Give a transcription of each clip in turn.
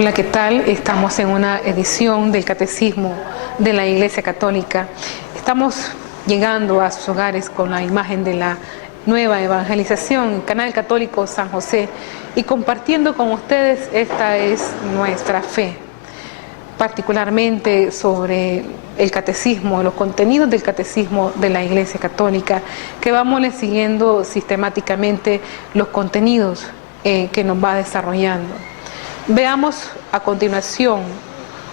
Hola, ¿qué tal? Estamos en una edición del Catecismo de la Iglesia Católica. Estamos llegando a sus hogares con la imagen de la nueva evangelización, Canal Católico San José, y compartiendo con ustedes esta es nuestra fe, particularmente sobre el catecismo, los contenidos del catecismo de la Iglesia Católica, que vamos siguiendo sistemáticamente los contenidos que nos va desarrollando. Veamos a continuación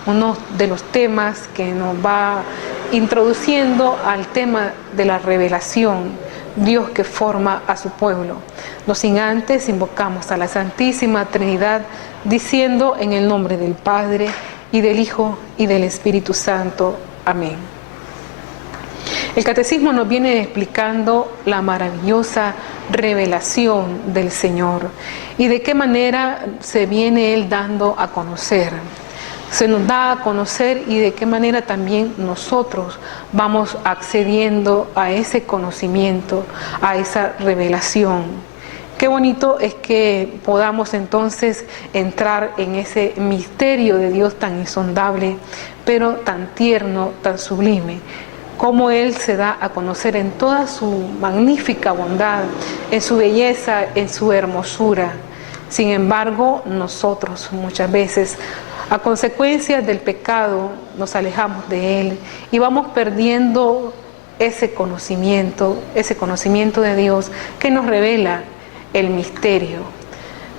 uno de los temas que nos va introduciendo al tema de la revelación, Dios que forma a su pueblo. No sin antes invocamos a la Santísima Trinidad diciendo en el nombre del Padre y del Hijo y del Espíritu Santo. Amén. El Catecismo nos viene explicando la maravillosa revelación del Señor y de qué manera se viene Él dando a conocer. Se nos da a conocer y de qué manera también nosotros vamos accediendo a ese conocimiento, a esa revelación. Qué bonito es que podamos entonces entrar en ese misterio de Dios tan insondable, pero tan tierno, tan sublime, cómo Él se da a conocer en toda su magnífica bondad, en su belleza, en su hermosura. Sin embargo, nosotros muchas veces, a consecuencia del pecado, nos alejamos de Él y vamos perdiendo ese conocimiento de Dios que nos revela el misterio.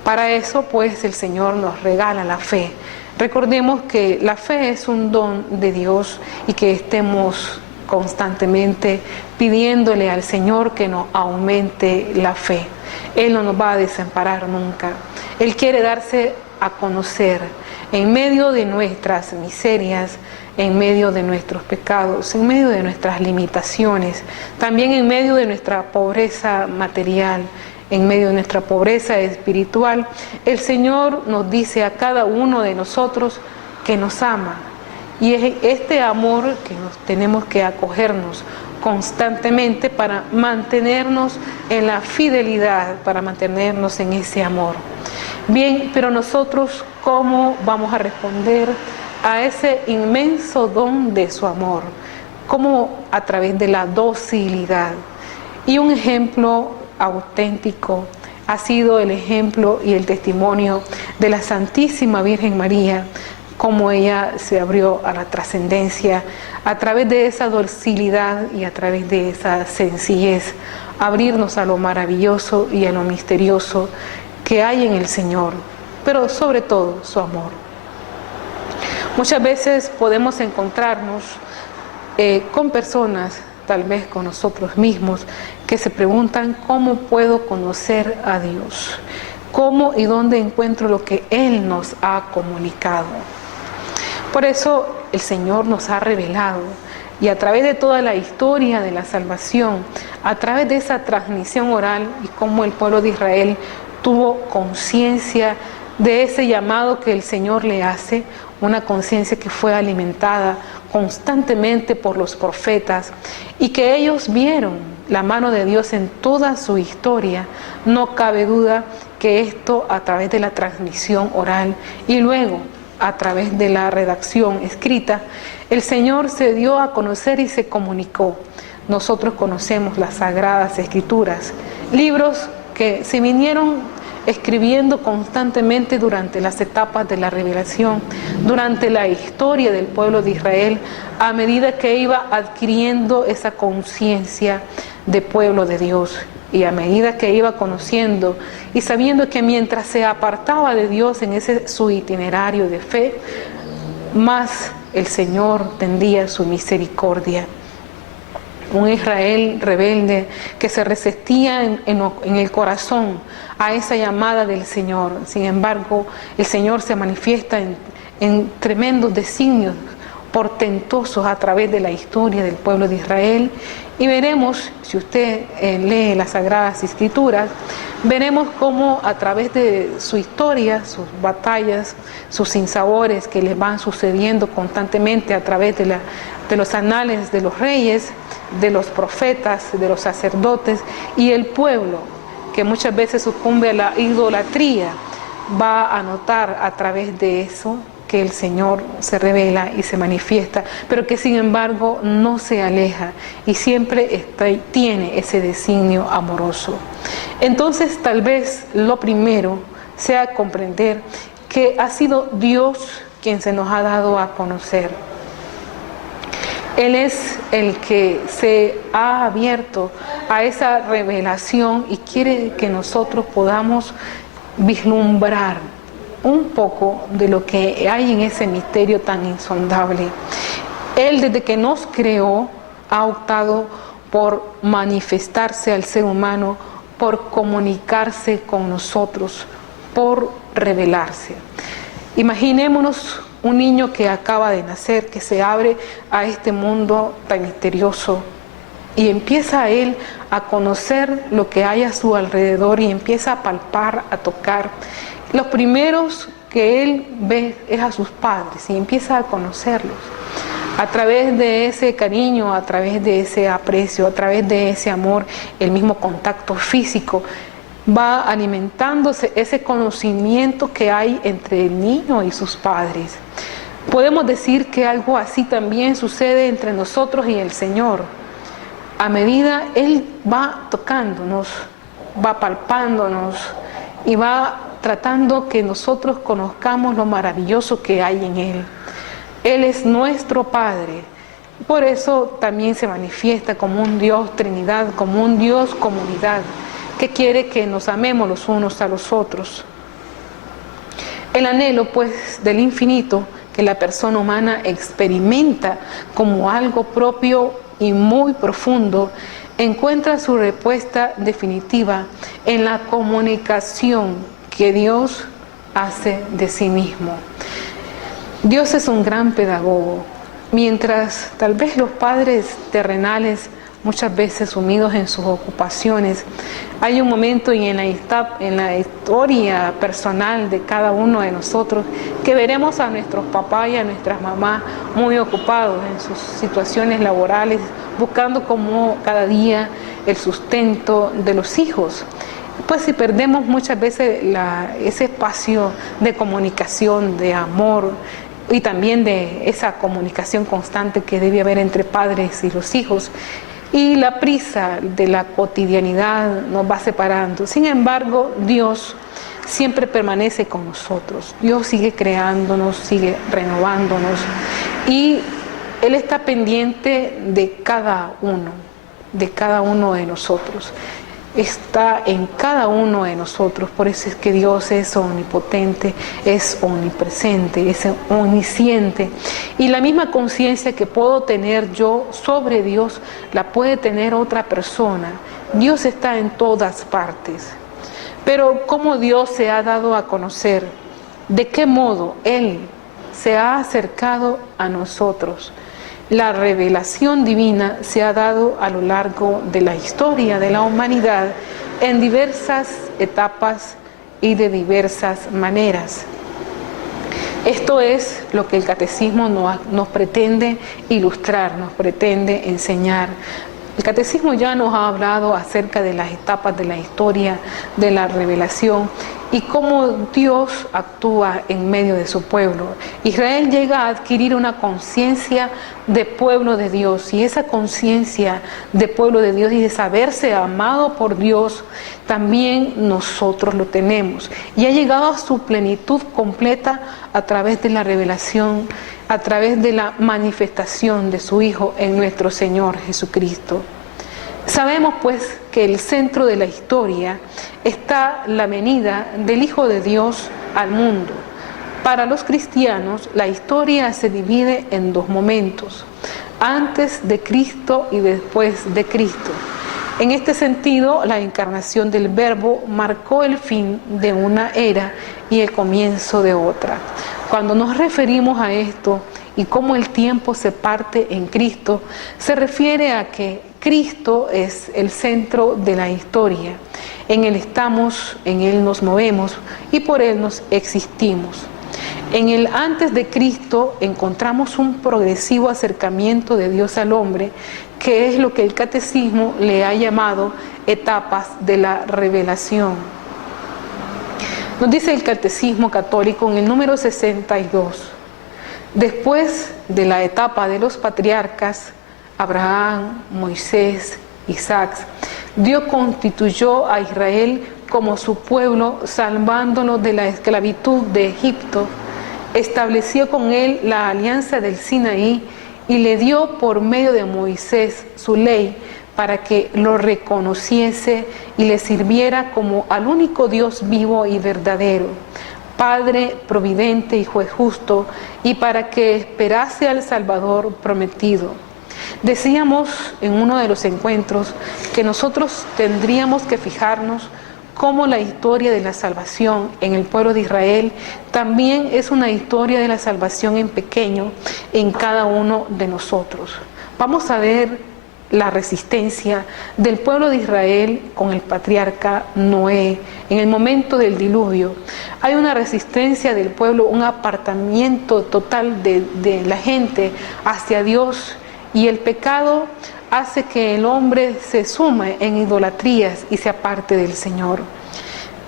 Para eso, pues, el Señor nos regala la fe. Recordemos que la fe es un don de Dios y que estemos constantemente pidiéndole al Señor que nos aumente la fe. Él no nos va a desamparar nunca. Él quiere darse a conocer en medio de nuestras miserias, en medio de nuestros pecados, en medio de nuestras limitaciones, también en medio de nuestra pobreza material, en medio de nuestra pobreza espiritual. El Señor nos dice a cada uno de nosotros que nos ama. Y es este amor que nos tenemos que acogernos constantemente para mantenernos en la fidelidad, para mantenernos en ese amor. Bien, pero nosotros, ¿cómo vamos a responder a ese inmenso don de su amor? ¿Cómo? A través de la docilidad. Y un ejemplo auténtico ha sido el ejemplo y el testimonio de la Santísima Virgen María, cómo ella se abrió a la trascendencia a través de esa docilidad y a través de esa sencillez, abrirnos a lo maravilloso y a lo misterioso que hay en el Señor, pero sobre todo su amor. Muchas veces podemos encontrarnos con personas, tal vez con nosotros mismos, que se preguntan cómo puedo conocer a Dios, cómo y dónde encuentro lo que Él nos ha comunicado. Por eso el Señor nos ha revelado, y a través de toda la historia de la salvación, a través de esa transmisión oral y cómo el pueblo de Israel tuvo conciencia de ese llamado que el Señor le hace, una conciencia que fue alimentada constantemente por los profetas y que ellos vieron la mano de Dios en toda su historia. No cabe duda que esto a través de la transmisión oral y luego a través de la redacción escrita, el Señor se dio a conocer y se comunicó. Nosotros conocemos las Sagradas Escrituras, libros que se vinieron escribiendo constantemente durante las etapas de la revelación, durante la historia del pueblo de Israel, a medida que iba adquiriendo esa conciencia de pueblo de Dios. Y a medida que iba conociendo y sabiendo que mientras se apartaba de Dios en ese su itinerario de fe, más el Señor tendía su misericordia. Un Israel rebelde que se resistía en el corazón a esa llamada del Señor. Sin embargo, el Señor se manifiesta en tremendos designios portentosos a través de la historia del pueblo de Israel. Y veremos, si usted lee las Sagradas Escrituras, veremos cómo a través de su historia, sus batallas, sus sinsabores que les van sucediendo constantemente a través de los anales de los reyes, de los profetas, de los sacerdotes y el pueblo, que muchas veces sucumbe a la idolatría, va a notar a través de eso que el Señor se revela y se manifiesta, pero que sin embargo no se aleja y siempre tiene ese designio amoroso. Entonces tal vez lo primero sea comprender que ha sido Dios quien se nos ha dado a conocer. Él es el que se ha abierto a esa revelación y quiere que nosotros podamos vislumbrar un poco de lo que hay en ese misterio tan insondable. Él, desde que nos creó, ha optado por manifestarse al ser humano, por comunicarse con nosotros, por revelarse. Imaginémonos un niño que acaba de nacer, que se abre a este mundo tan misterioso y empieza él a conocer lo que hay a su alrededor y empieza a palpar, a tocar. Los primeros que él ve es a sus padres y empieza a conocerlos. A través de ese cariño, a través de ese aprecio, a través de ese amor, el mismo contacto físico, va alimentándose ese conocimiento que hay entre el niño y sus padres. Podemos decir que algo así también sucede entre nosotros y el Señor. A medida Él va tocándonos, va palpándonos y va tratando que nosotros conozcamos lo maravilloso que hay en Él. Él es nuestro Padre. Por eso también se manifiesta como un Dios Trinidad, como un Dios comunidad, que quiere que nos amemos los unos a los otros. El anhelo, pues, del infinito que la persona humana experimenta como algo propio y muy profundo, encuentra su respuesta definitiva en la comunicación que Dios hace de sí mismo. Dios es un gran pedagogo. Mientras tal vez los padres terrenales, muchas veces sumidos en sus ocupaciones, hay un momento y en la historia personal de cada uno de nosotros que veremos a nuestros papás y a nuestras mamás muy ocupados en sus situaciones laborales, buscando como cada día el sustento de los hijos. Pues si perdemos muchas veces ese espacio de comunicación, de amor y también de esa comunicación constante que debe haber entre padres y los hijos, y la prisa de la cotidianidad nos va separando. Sin embargo, Dios siempre permanece con nosotros. Dios sigue creándonos, sigue renovándonos y Él está pendiente de cada uno de nosotros. Está en cada uno de nosotros. Por eso es que Dios es omnipotente, es omnipresente, es omnisciente. Y la misma conciencia que puedo tener yo sobre Dios, la puede tener otra persona. Dios está en todas partes. Pero ¿cómo Dios se ha dado a conocer? ¿De qué modo Él se ha acercado a nosotros? La revelación divina se ha dado a lo largo de la historia de la humanidad en diversas etapas y de diversas maneras. Esto es lo que el catecismo nos pretende ilustrar, nos pretende enseñar. El catecismo ya nos ha hablado acerca de las etapas de la historia, de la revelación y cómo Dios actúa en medio de su pueblo. Israel llega a adquirir una conciencia de pueblo de Dios, y esa conciencia de pueblo de Dios y de saberse amado por Dios, también nosotros lo tenemos. Y ha llegado a su plenitud completa a través de la revelación, a través de la manifestación de su Hijo en nuestro Señor Jesucristo. Sabemos pues que el centro de la historia está la venida del Hijo de Dios al mundo. Para los cristianos, la historia se divide en dos momentos: antes de Cristo y después de Cristo. En este sentido, la encarnación del Verbo marcó el fin de una era y el comienzo de otra. Cuando nos referimos a esto y cómo el tiempo se parte en Cristo, se refiere a que Cristo es el centro de la historia. En Él estamos, en Él nos movemos y por Él nos existimos. En el antes de Cristo encontramos un progresivo acercamiento de Dios al hombre, que es lo que el catecismo le ha llamado etapas de la revelación. Nos dice el Catecismo Católico en el número 62, después de la etapa de los patriarcas, Abraham, Moisés, Isaac, Dios constituyó a Israel como su pueblo, salvándolo de la esclavitud de Egipto, estableció con él la alianza del Sinaí y le dio por medio de Moisés su ley para que lo reconociese y le sirviera como al único Dios vivo y verdadero, Padre providente y juez justo, y para que esperase al Salvador prometido. Decíamos en uno de los encuentros que nosotros tendríamos que fijarnos cómo la historia de la salvación en el pueblo de Israel también es una historia de la salvación en pequeño en cada uno de nosotros. Vamos a ver la resistencia del pueblo de Israel con el patriarca Noé en el momento del diluvio. Hay una resistencia del pueblo, un apartamiento total de la gente hacia Dios, y el pecado hace que el hombre se sume en idolatrías y se aparte del Señor.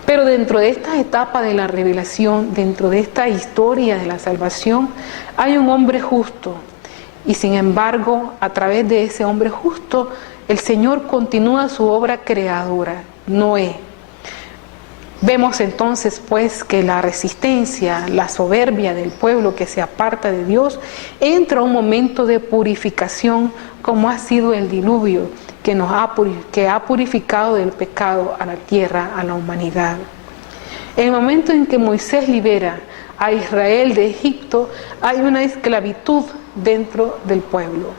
Pero dentro de esta etapa de la revelación, dentro de esta historia de la salvación, hay un hombre justo. Y sin embargo, a través de ese hombre justo, el Señor continúa su obra creadora, Noé. Vemos entonces pues que la resistencia, la soberbia del pueblo que se aparta de Dios, entra a un momento de purificación como ha sido el diluvio que ha purificado del pecado a la tierra, a la humanidad. En el momento en que Moisés libera a Israel de Egipto, hay una esclavitud dentro del pueblo.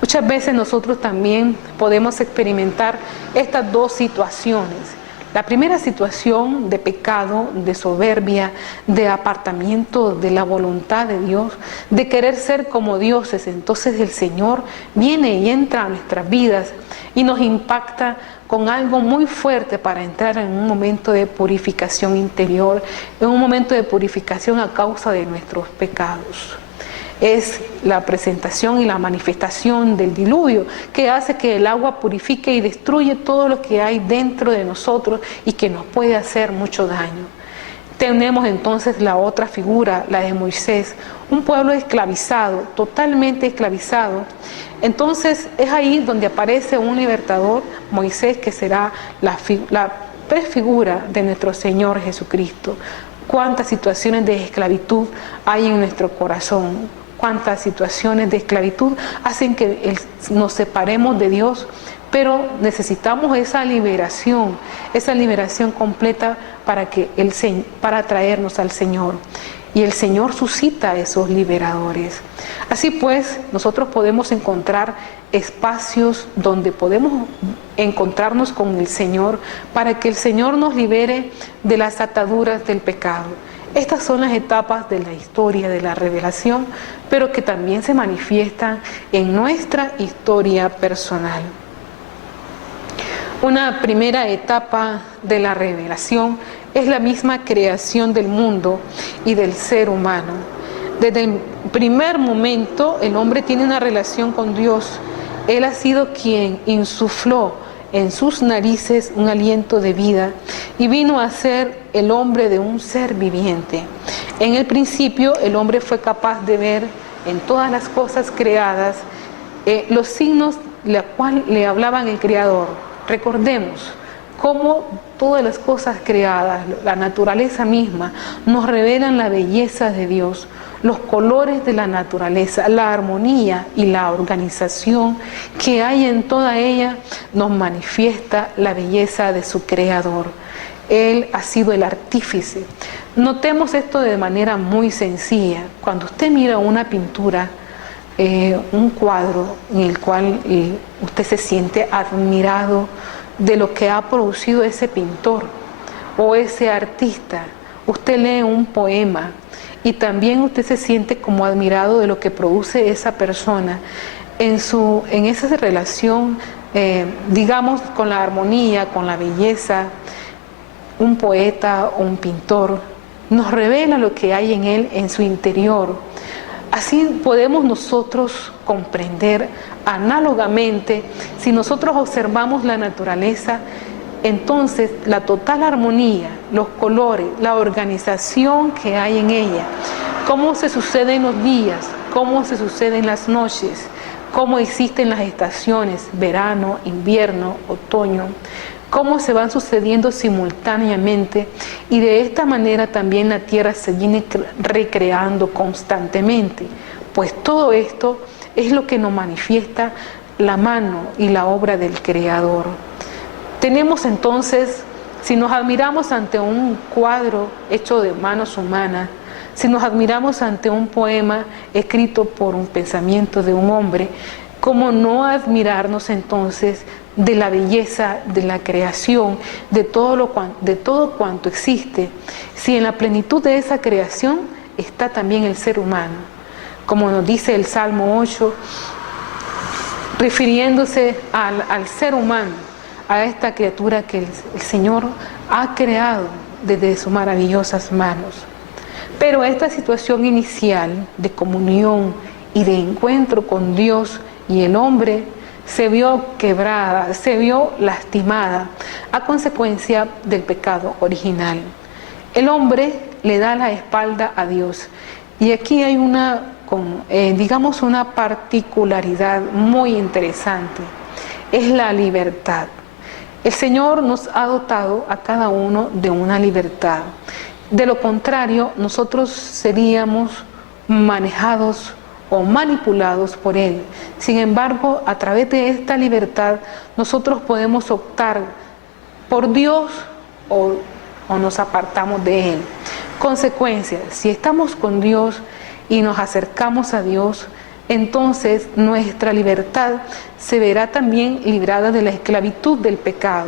Muchas veces nosotros también podemos experimentar estas dos situaciones. La primera situación de pecado, de soberbia, de apartamiento de la voluntad de Dios, de querer ser como dioses. Entonces el Señor viene y entra a nuestras vidas y nos impacta con algo muy fuerte para entrar en un momento de purificación interior, en un momento de purificación a causa de nuestros pecados. Es la presentación y la manifestación del diluvio que hace que el agua purifique y destruye todo lo que hay dentro de nosotros y que nos puede hacer mucho daño. Tenemos entonces la otra figura, la de Moisés, un pueblo esclavizado, totalmente esclavizado. Entonces es ahí donde aparece un libertador, Moisés, que será la prefigura de nuestro Señor Jesucristo. Cuántas situaciones de esclavitud hay en nuestro corazón, cuántas situaciones de esclavitud hacen que nos separemos de Dios, pero necesitamos esa liberación completa para traernos al Señor. Y el Señor suscita a esos liberadores. Así pues, nosotros podemos encontrar espacios donde podemos encontrarnos con el Señor para que el Señor nos libere de las ataduras del pecado. Estas son las etapas de la historia de la revelación, pero que también se manifiestan en nuestra historia personal. Una primera etapa de la revelación es la misma creación del mundo y del ser humano. Desde el primer momento el hombre tiene una relación con Dios. Él ha sido quien insufló en sus narices un aliento de vida y vino a ser el hombre de un ser viviente. En el principio el hombre fue capaz de ver en todas las cosas creadas los signos la cual le hablaban el Creador. Recordemos cómo todas las cosas creadas, la naturaleza misma, nos revelan la belleza de Dios, los colores de la naturaleza, la armonía y la organización que hay en toda ella nos manifiesta la belleza de su Creador. Él ha sido el artífice. Notemos esto de manera muy sencilla. Cuando usted mira una pintura, un cuadro en el cual usted se siente admirado de lo que ha producido ese pintor o ese artista, usted lee un poema y también usted se siente como admirado de lo que produce esa persona en esa relación, digamos, con la armonía, con la belleza. Un poeta o un pintor nos revela lo que hay en él, en su interior. Así podemos nosotros comprender análogamente, si nosotros observamos la naturaleza, entonces la total armonía, los colores, la organización que hay en ella, cómo se suceden los días, cómo se suceden las noches, cómo existen las estaciones, verano, invierno, otoño, cómo se van sucediendo simultáneamente, y de esta manera también la tierra se viene recreando constantemente, pues todo esto es lo que nos manifiesta la mano y la obra del Creador. Tenemos entonces, si nos admiramos ante un cuadro hecho de manos humanas, si nos admiramos ante un poema escrito por un pensamiento de un hombre, ¿cómo no admirarnos entonces de la belleza de la creación, de todo cuanto existe? Si en la plenitud de esa creación está también el ser humano, como nos dice el Salmo 8, refiriéndose al ser humano, a esta criatura que el Señor ha creado desde sus maravillosas manos. Pero esta situación inicial de comunión y de encuentro con Dios y el hombre se vio quebrada, se vio lastimada a consecuencia del pecado original. El hombre le da la espalda a Dios, y aquí hay una particularidad muy interesante, es la libertad. El Señor nos ha dotado a cada uno de una libertad. De lo contrario, nosotros seríamos manejados o manipulados por Él. Sin embargo, a través de esta libertad, nosotros podemos optar por Dios o nos apartamos de Él. Consecuencia, si estamos con Dios y nos acercamos a Dios, entonces nuestra libertad se verá también librada de la esclavitud del pecado.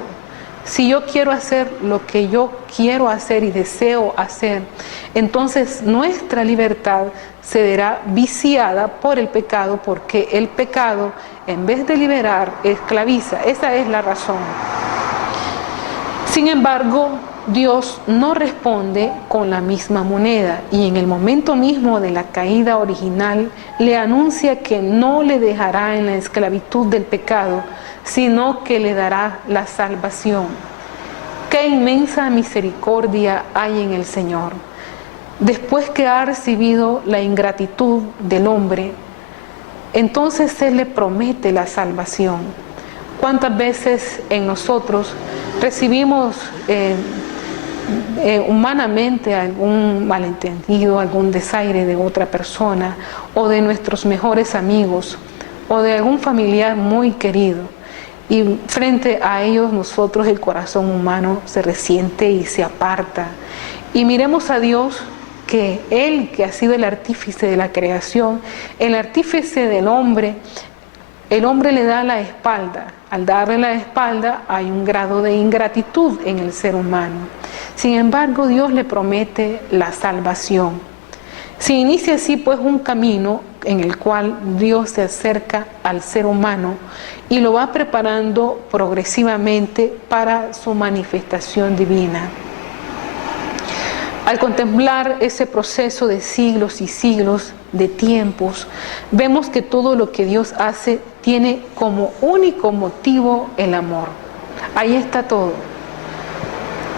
Si yo quiero hacer lo que yo quiero hacer y deseo hacer, entonces nuestra libertad se verá viciada por el pecado, porque el pecado, en vez de liberar, esclaviza. Esa es la razón. Sin embargo, Dios no responde con la misma moneda, y en el momento mismo de la caída original le anuncia que no le dejará en la esclavitud del pecado, sino que le dará la salvación. ¡Qué inmensa misericordia hay en el Señor! Después que ha recibido la ingratitud del hombre, entonces Él le promete la salvación. ¿Cuántas veces en nosotros recibimos humanamente algún malentendido, algún desaire de otra persona, o de nuestros mejores amigos, o de algún familiar muy querido? Y frente a ellos nosotros, el corazón humano se resiente y se aparta. Y miremos a Dios, que Él, que ha sido el artífice de la creación, el artífice del hombre, el hombre le da la espalda. Al darle la espalda hay un grado de ingratitud en el ser humano. Sin embargo, Dios le promete la salvación. Se inicia así pues un camino en el cual Dios se acerca al ser humano y lo va preparando progresivamente para su manifestación divina. Al contemplar ese proceso de siglos y siglos, de tiempos, vemos que todo lo que Dios hace tiene como único motivo el amor. Ahí está todo.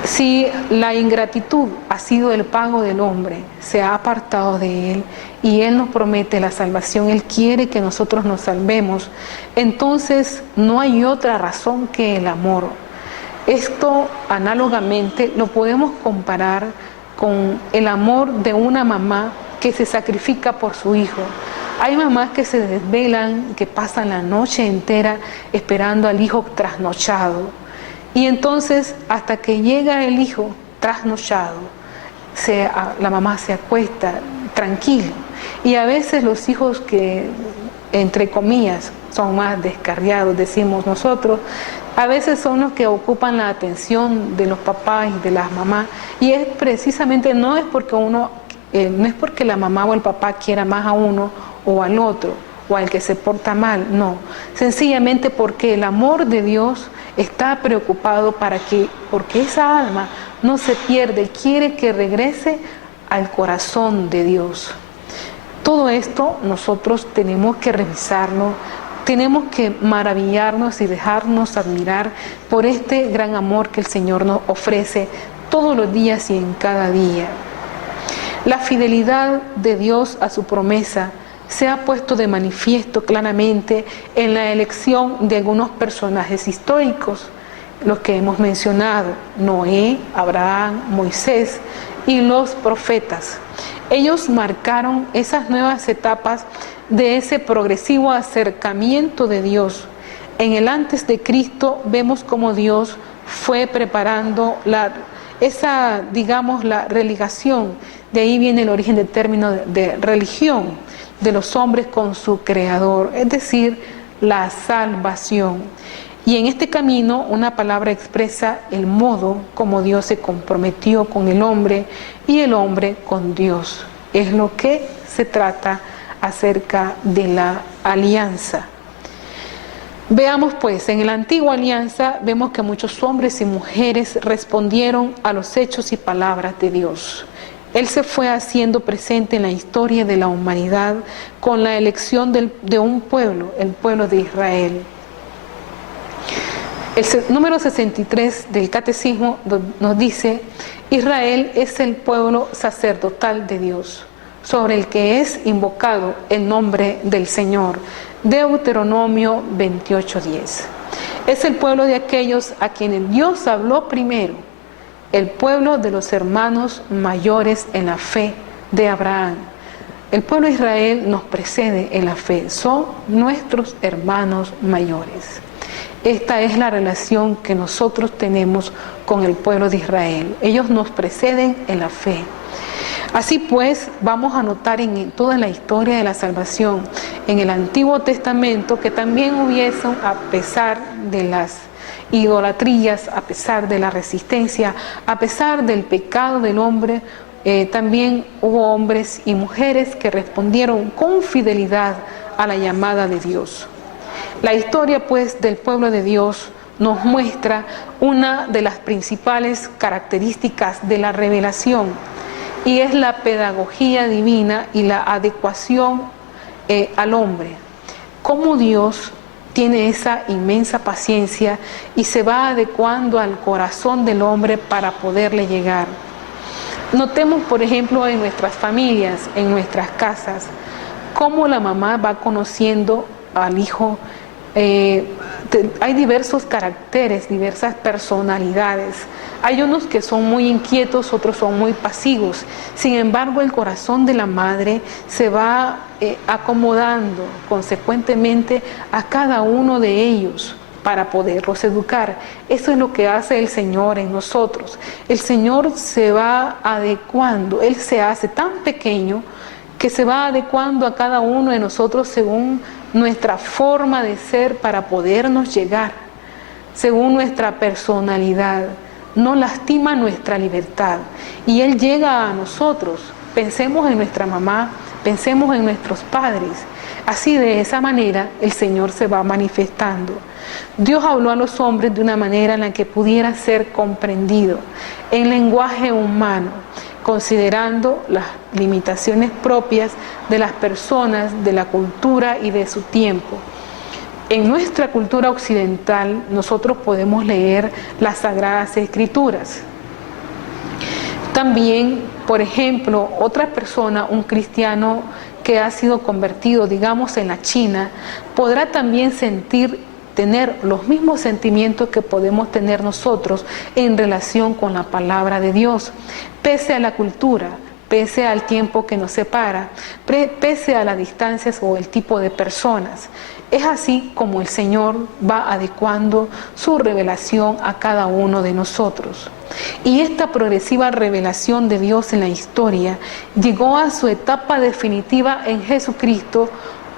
Si la ingratitud ha sido el pago del hombre, se ha apartado de Él y Él nos promete la salvación, Él quiere que nosotros nos salvemos, entonces no hay otra razón que el amor. Esto análogamente lo podemos comparar con el amor de una mamá que se sacrifica por su hijo. Hay mamás que se desvelan, que pasan la noche entera esperando al hijo trasnochado. Y entonces, hasta que llega el hijo trasnochado, la mamá se acuesta tranquilo. Y a veces los hijos que, entre comillas, son más descarriados, decimos nosotros, a veces son los que ocupan la atención de los papás y de las mamás. Y es precisamente, no es porque la mamá o el papá quiera más a uno o al otro, o al que se porta mal, no. Sencillamente porque el amor de Dios está preocupado porque esa alma no se pierde, quiere que regrese al corazón de Dios. Todo esto nosotros tenemos que revisarlo, tenemos que maravillarnos y dejarnos admirar por este gran amor que el Señor nos ofrece todos los días y en cada día. La fidelidad de Dios a su promesa se ha puesto de manifiesto claramente en la elección de algunos personajes históricos, los que hemos mencionado: Noé, Abraham, Moisés y los profetas. Ellos marcaron esas nuevas etapas de ese progresivo acercamiento de Dios. En el antes de Cristo vemos cómo Dios fue preparando la religación. De ahí viene el origen del término de religión de los hombres con su Creador, es decir, la salvación. Y en este camino una palabra expresa el modo como Dios se comprometió con el hombre y el hombre con Dios. Es lo que se trata acerca de la alianza. Veamos pues, en la antigua alianza vemos que muchos hombres y mujeres respondieron a los hechos y palabras de Dios. Él se fue haciendo presente en la historia de la humanidad con la elección de un pueblo, el pueblo de Israel. El número 63 del Catecismo nos dice: Israel es el pueblo sacerdotal de Dios, sobre el que es invocado el nombre del Señor. Deuteronomio 28:10. Es el pueblo de aquellos a quienes Dios habló primero, el pueblo de los hermanos mayores en la fe de Abraham. El pueblo de Israel nos precede en la fe, son nuestros hermanos mayores. Esta es la relación que nosotros tenemos con el pueblo de Israel. Ellos nos preceden en la fe. Así pues, vamos a notar en toda la historia de la salvación, en el Antiguo Testamento, que también hubiesen, a pesar de las idolatrías, a pesar de la resistencia, a pesar del pecado del hombre, también hubo hombres y mujeres que respondieron con fidelidad a la llamada de Dios. La historia, pues, del pueblo de Dios nos muestra una de las principales características de la revelación, y es la pedagogía divina y la adecuación al hombre. Cómo Dios tiene esa inmensa paciencia y se va adecuando al corazón del hombre para poderle llegar. Notemos, por ejemplo, en nuestras familias, en nuestras casas, cómo la mamá va conociendo al hijo. Hay diversos caracteres, diversas personalidades. Hay unos que son muy inquietos, otros son muy pasivos. Sin embargo, el corazón de la madre se va acomodando consecuentemente a cada uno de ellos para poderlos educar. Eso es lo que hace el Señor en nosotros. El Señor se va adecuando, Él se hace tan pequeño que se va adecuando a cada uno de nosotros según nuestra forma de ser para podernos llegar, según nuestra personalidad. No lastima nuestra libertad y Él llega a nosotros. Pensemos en nuestra mamá, pensemos en nuestros padres. Así, de esa manera, el Señor se va manifestando. Dios habló a los hombres de una manera en la que pudiera ser comprendido, en lenguaje humano, considerando las limitaciones propias de las personas, de la cultura y de su tiempo. En nuestra cultura occidental, nosotros podemos leer las Sagradas Escrituras. También, por ejemplo, otra persona, un cristiano que ha sido convertido, digamos, en la China, podrá también tener los mismos sentimientos que podemos tener nosotros en relación con la palabra de Dios, pese a la cultura, pese al tiempo que nos separa, pese a las distancias o el tipo de personas. Es así como el Señor va adecuando su revelación a cada uno de nosotros. Y esta progresiva revelación de Dios en la historia llegó a su etapa definitiva en Jesucristo.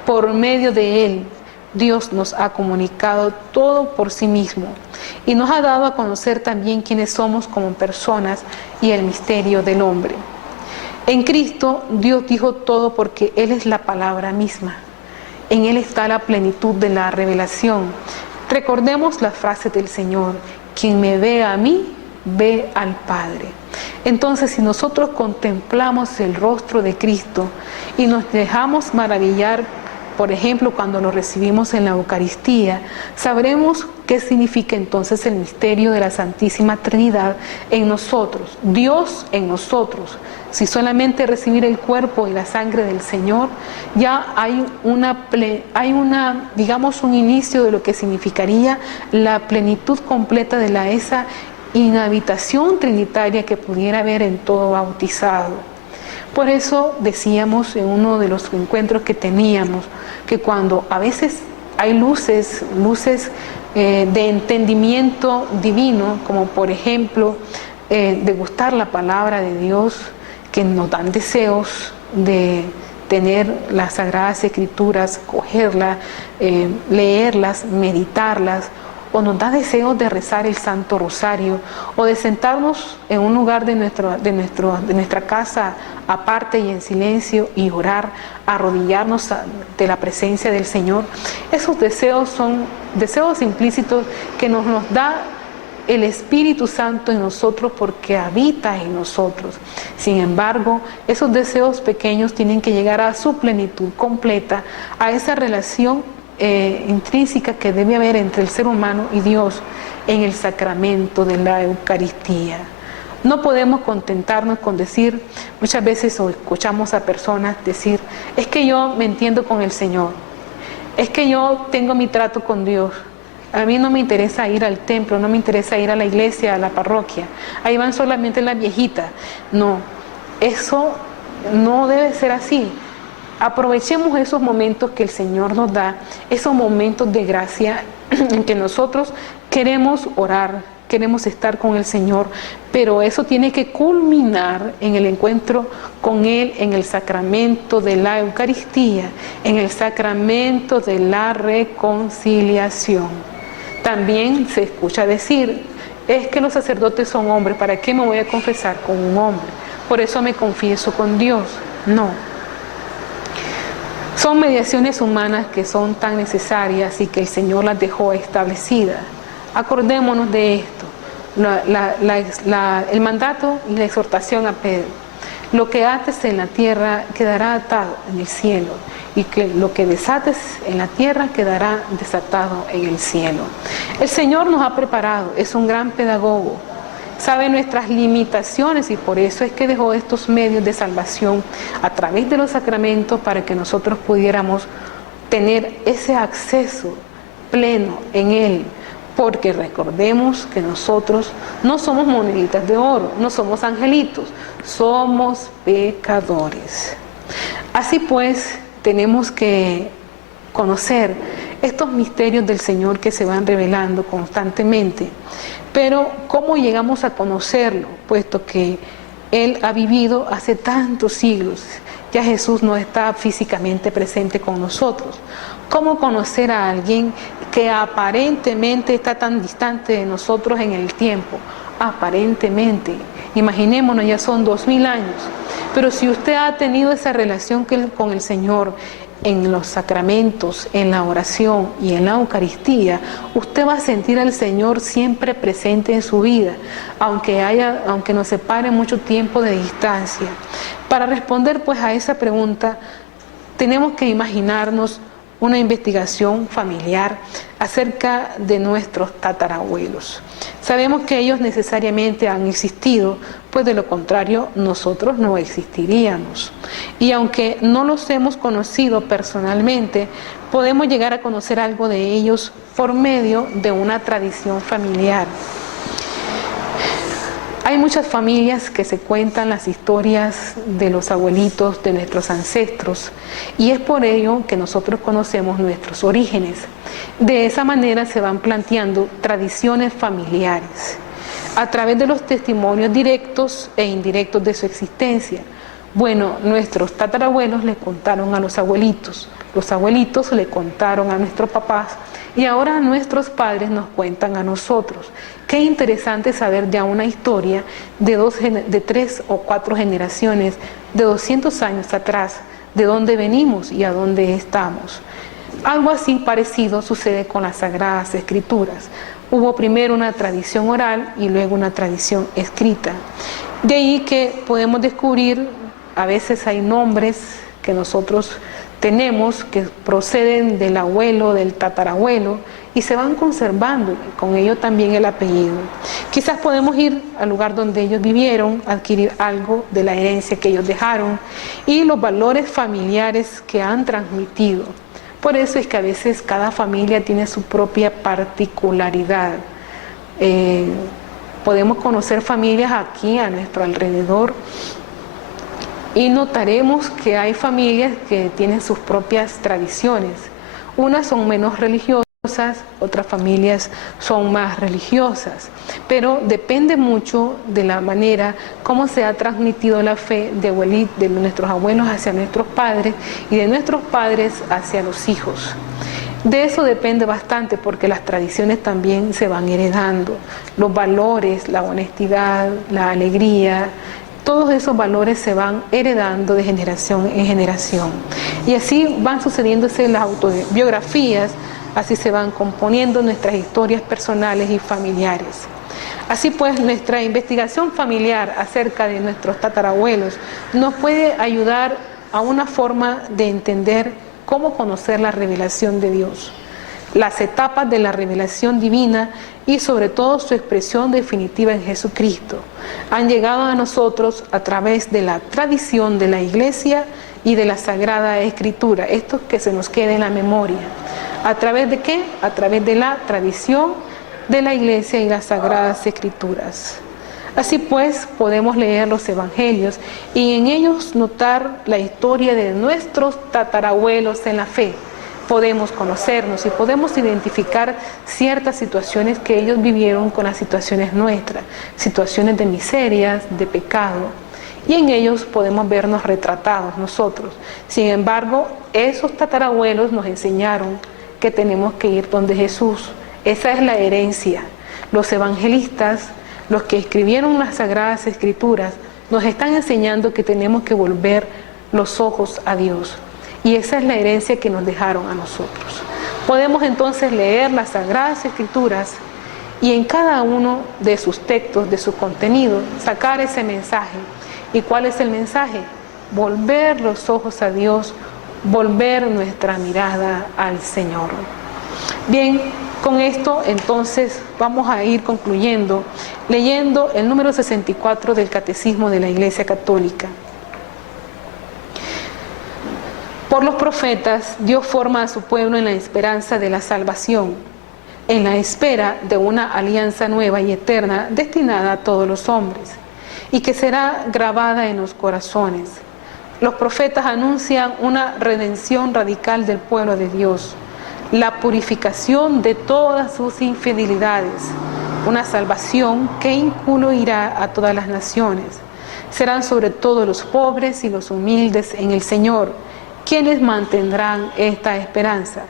Por medio de Él, Dios nos ha comunicado todo por sí mismo y nos ha dado a conocer también quiénes somos como personas y el misterio del hombre. En Cristo, Dios dijo todo porque Él es la palabra misma. En Él está la plenitud de la revelación. Recordemos la frase del Señor: quien me ve a mí, ve al Padre. Entonces, si nosotros contemplamos el rostro de Cristo y nos dejamos maravillar por ejemplo, cuando lo recibimos en la Eucaristía, sabremos qué significa entonces el misterio de la Santísima Trinidad en nosotros, Dios en nosotros. Si solamente recibir el cuerpo y la sangre del Señor, ya hay digamos, un inicio de lo que significaría la plenitud completa de esa inhabitación trinitaria que pudiera haber en todo bautizado. Por eso decíamos en uno de los encuentros que teníamos, que cuando a veces hay luces de entendimiento divino, como por ejemplo degustar la palabra de Dios, que nos dan deseos de tener las Sagradas Escrituras, cogerlas, leerlas, meditarlas, o nos da deseos de rezar el Santo Rosario, o de sentarnos en un lugar de nuestra casa aparte y en silencio y orar, arrodillarnos de la presencia del Señor. Esos deseos son deseos implícitos que nos da el Espíritu Santo en nosotros porque habita en nosotros. Sin embargo, esos deseos pequeños tienen que llegar a su plenitud completa, a esa relación intrínseca que debe haber entre el ser humano y Dios en el sacramento de la Eucaristía. No podemos contentarnos con decir, muchas veces o escuchamos a personas decir, es que yo me entiendo con el Señor, es que yo tengo mi trato con Dios, a mí no me interesa ir al templo, no me interesa ir a la iglesia, a la parroquia, ahí van solamente las viejitas. No, eso no debe ser así. Aprovechemos esos momentos que el Señor nos da, esos momentos de gracia en que nosotros queremos orar, queremos estar con el Señor, pero eso tiene que culminar en el encuentro con Él, en el sacramento de la Eucaristía, en el sacramento de la reconciliación. También se escucha decir, es que los sacerdotes son hombres, ¿para qué me voy a confesar con un hombre? Por eso me confieso con Dios. No. Son mediaciones humanas que son tan necesarias y que el Señor las dejó establecidas. Acordémonos de esto, el mandato y la exhortación a Pedro. Lo que ates en la tierra quedará atado en el cielo, y que lo que desates en la tierra quedará desatado en el cielo. El Señor nos ha preparado, es un gran pedagogo, sabe nuestras limitaciones y por eso es que dejó estos medios de salvación a través de los sacramentos para que nosotros pudiéramos tener ese acceso pleno en Él. Porque recordemos que nosotros no somos moneditas de oro, no somos angelitos, somos pecadores. Así pues, tenemos que conocer estos misterios del Señor que se van revelando constantemente. Pero, ¿cómo llegamos a conocerlo? Puesto que Él ha vivido hace tantos siglos, ya Jesús no está físicamente presente con nosotros. ¿Cómo conocer a alguien que aparentemente está tan distante de nosotros en el tiempo? Aparentemente. Imaginémonos, ya son 2000 años. Pero si usted ha tenido esa relación con el Señor en los sacramentos, en la oración y en la Eucaristía, usted va a sentir al Señor siempre presente en su vida, aunque nos separe mucho tiempo de distancia. Para responder pues a esa pregunta, tenemos que imaginarnos una investigación familiar acerca de nuestros tatarabuelos. Sabemos que ellos necesariamente han existido, pues de lo contrario nosotros no existiríamos. Y aunque no los hemos conocido personalmente, podemos llegar a conocer algo de ellos por medio de una tradición familiar. Hay muchas familias que se cuentan las historias de los abuelitos, de nuestros ancestros, y es por ello que nosotros conocemos nuestros orígenes. De esa manera se van planteando tradiciones familiares, a través de los testimonios directos e indirectos de su existencia. Bueno, nuestros tatarabuelos le contaron a los abuelitos le contaron a nuestros papás, y ahora nuestros padres nos cuentan a nosotros. Qué interesante saber ya una historia de 3 o 4 generaciones, de 200 años atrás, de dónde venimos y a dónde estamos. Algo así parecido sucede con las Sagradas Escrituras. Hubo primero una tradición oral y luego una tradición escrita. De ahí que podemos descubrir, a veces hay nombres que nosotros tenemos que proceden del abuelo, del tatarabuelo, y se van conservando, con ello también el apellido. Quizás podemos ir al lugar donde ellos vivieron, adquirir algo de la herencia que ellos dejaron y los valores familiares que han transmitido. Por eso es que a veces cada familia tiene su propia particularidad. Podemos conocer familias aquí a nuestro alrededor y notaremos que hay familias que tienen sus propias tradiciones. Unas son menos religiosas, otras familias son más religiosas, pero depende mucho de la manera como se ha transmitido la fe de nuestros abuelos hacia nuestros padres y de nuestros padres hacia los hijos. De eso depende bastante porque las tradiciones también se van heredando, los valores, la honestidad, la alegría, todos esos valores se van heredando de generación en generación. Y así van sucediéndose las autobiografías, así se van componiendo nuestras historias personales y familiares. Así pues, nuestra investigación familiar acerca de nuestros tatarabuelos nos puede ayudar a una forma de entender cómo conocer la revelación de Dios, las etapas de la revelación divina y sobre todo su expresión definitiva en Jesucristo. Han llegado a nosotros a través de la tradición de la Iglesia y de la Sagrada Escritura. Esto que se nos quede en la memoria. ¿A través de qué? A través de la tradición de la Iglesia y las Sagradas Escrituras. Así pues, podemos leer los Evangelios y en ellos notar la historia de nuestros tatarabuelos en la fe. Podemos conocernos y podemos identificar ciertas situaciones que ellos vivieron con las situaciones nuestras, situaciones de miserias, de pecado, y en ellos podemos vernos retratados nosotros. Sin embargo, esos tatarabuelos nos enseñaron que tenemos que ir donde Jesús. Esa es la herencia. Los evangelistas, los que escribieron las Sagradas Escrituras, nos están enseñando que tenemos que volver los ojos a Dios. Y esa es la herencia que nos dejaron a nosotros. Podemos entonces leer las Sagradas Escrituras y en cada uno de sus textos, de su contenido, sacar ese mensaje. ¿Y cuál es el mensaje? Volver los ojos a Dios, volver nuestra mirada al Señor. Bien, con esto entonces vamos a ir concluyendo leyendo el número 64 del Catecismo de la Iglesia Católica. Por los profetas, Dios forma a su pueblo en la esperanza de la salvación, en la espera de una alianza nueva y eterna destinada a todos los hombres, y que será grabada en los corazones. Los profetas anuncian una redención radical del pueblo de Dios, la purificación de todas sus infidelidades, una salvación que incluirá a todas las naciones. Serán sobre todo los pobres y los humildes en el Señor, quienes mantendrán esta esperanza.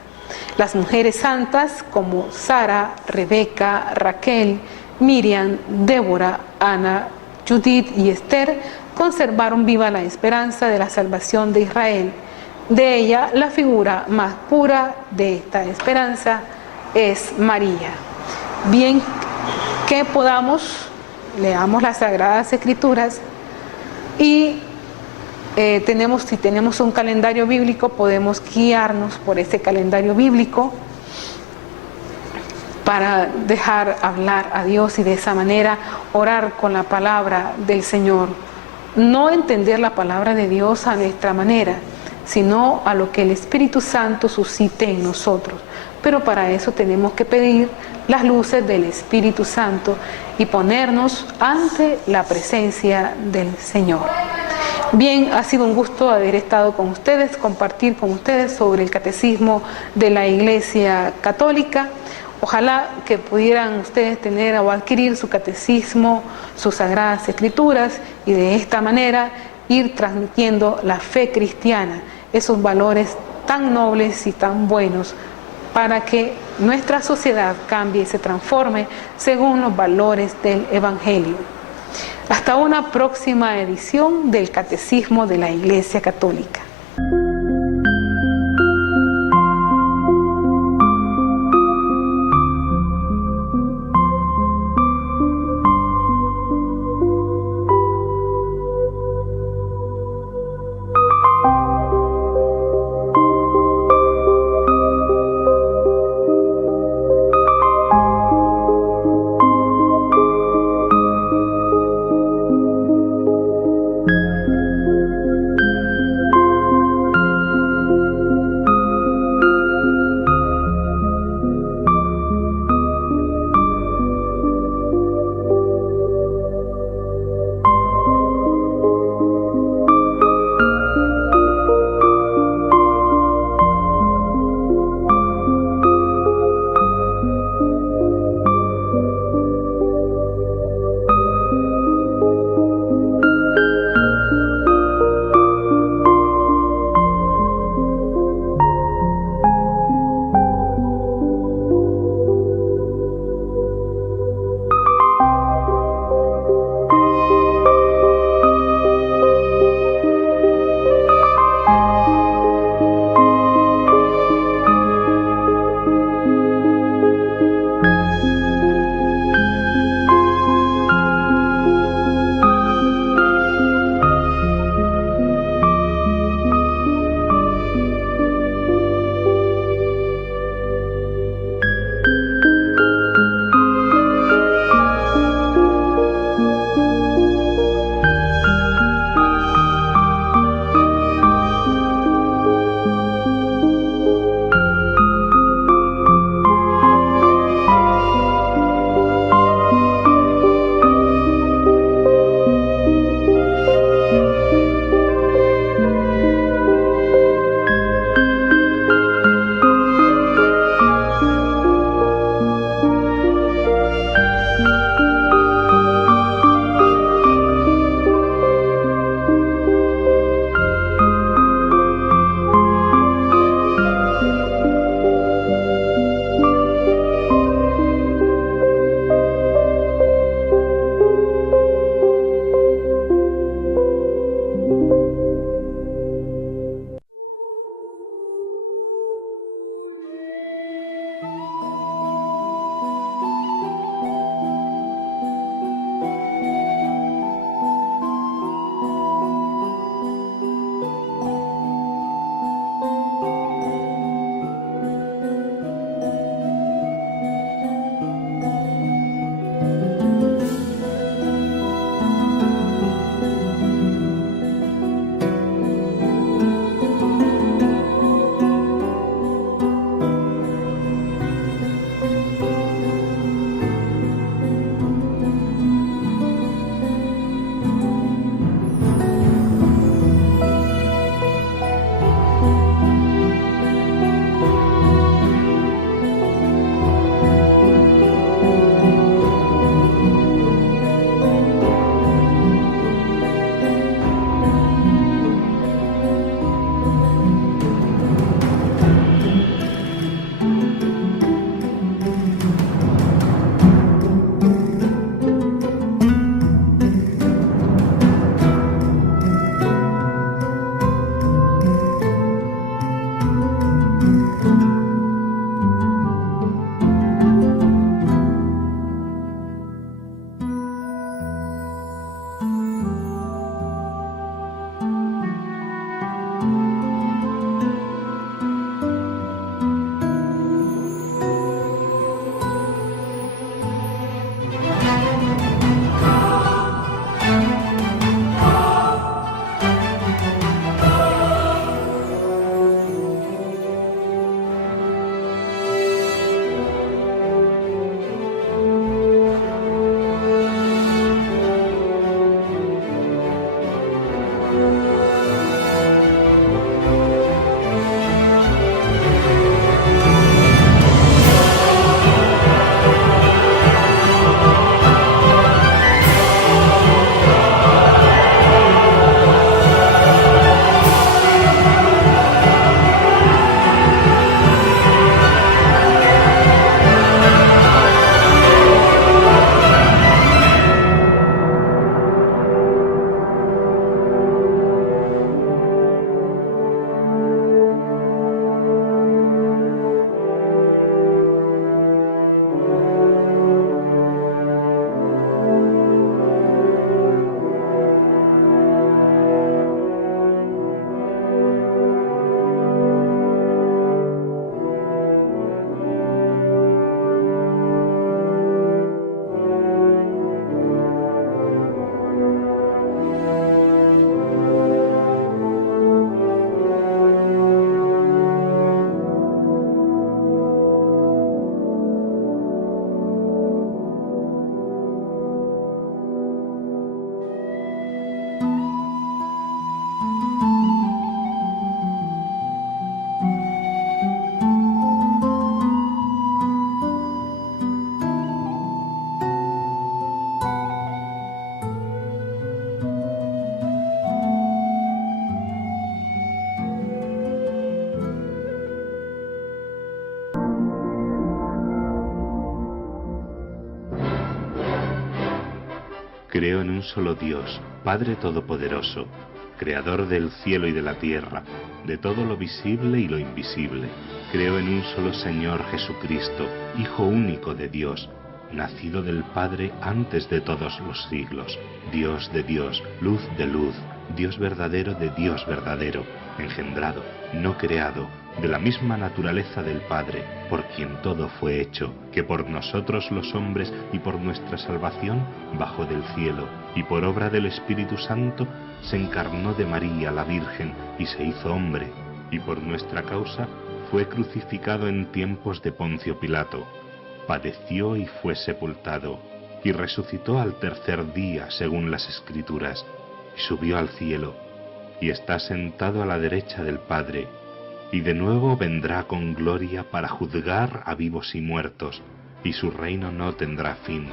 Las mujeres santas como Sara, Rebeca, Raquel, Miriam, Débora, Ana, Judith y Esther conservaron viva la esperanza de la salvación de Israel. De ella, la figura más pura de esta esperanza es María. Bien, que leamos las Sagradas Escrituras y si tenemos un calendario bíblico, podemos guiarnos por ese calendario bíblico para dejar hablar a Dios y de esa manera orar con la palabra del Señor. No entender la palabra de Dios a nuestra manera, sino a lo que el Espíritu Santo suscite en nosotros. Pero para eso tenemos que pedir las luces del Espíritu Santo y ponernos ante la presencia del Señor. Bien, ha sido un gusto haber estado con ustedes, compartir con ustedes sobre el Catecismo de la Iglesia Católica. Ojalá que pudieran ustedes tener o adquirir su catecismo, sus Sagradas Escrituras y de esta manera ir transmitiendo la fe cristiana, esos valores tan nobles y tan buenos para que nuestra sociedad cambie y se transforme según los valores del Evangelio. Hasta una próxima edición del Catecismo de la Iglesia Católica. Creo en un solo Dios, Padre Todopoderoso, Creador del cielo y de la tierra, de todo lo visible y lo invisible. Creo en un solo Señor Jesucristo, Hijo único de Dios, nacido del Padre antes de todos los siglos, Dios de Dios, luz de luz, Dios verdadero de Dios verdadero, engendrado, no creado, de la misma naturaleza del Padre, por quien todo fue hecho, que por nosotros los hombres y por nuestra salvación bajó del cielo, y por obra del Espíritu Santo se encarnó de María la Virgen y se hizo hombre, y por nuestra causa fue crucificado en tiempos de Poncio Pilato, padeció y fue sepultado, y resucitó al tercer día según las Escrituras, y subió al cielo, y está sentado a la derecha del Padre, y de nuevo vendrá con gloria para juzgar a vivos y muertos, y su reino no tendrá fin.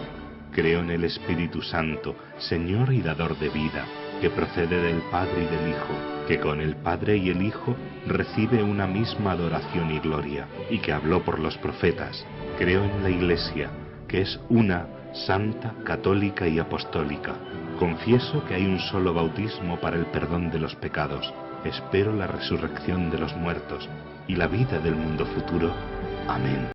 Creo en el Espíritu Santo, Señor y dador de vida, que procede del Padre y del Hijo, que con el Padre y el Hijo recibe una misma adoración y gloria, y que habló por los profetas. Creo en la Iglesia, que es una, santa, católica y apostólica. Confieso que hay un solo bautismo para el perdón de los pecados. Espero la resurrección de los muertos y la vida del mundo futuro. Amén.